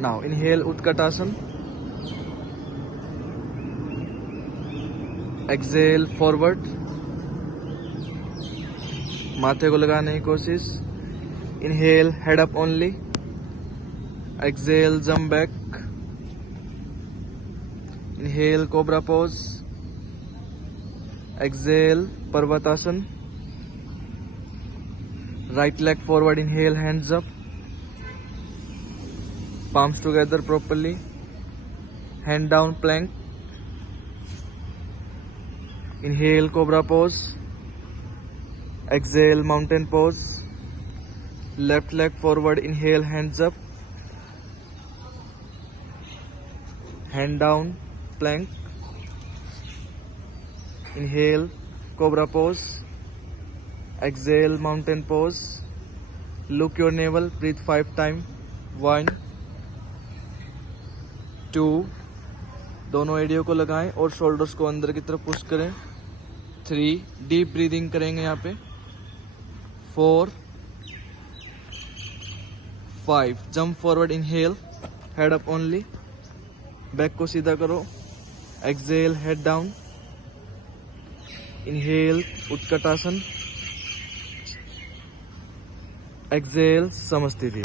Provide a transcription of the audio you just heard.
Now inhale Utkatasana. Exhale forward. माथे को लगाने की कोशिश. Inhale head up only. Exhale jump back. Inhale cobra pose. Exhale Parvatasana. Right leg forward, inhale, hands up. Palms together properly. Hand down plank. Inhale cobra pose. Exhale mountain pose. Left leg forward, inhale, hands up. Hand down plank. Inhale cobra pose. Exhale mountain pose. Look your navel, breathe 5 times. 1 2. दोनों audio को लगाएं और shoulders को अंदर की तरफ push करें. 3. Deep breathing करेंगे यहाँ पे. 4 5. Jump forward, inhale head up only. Back को सीधा करो. Exhale head down. Inhale Utkatasana. Exhale Samasthiti.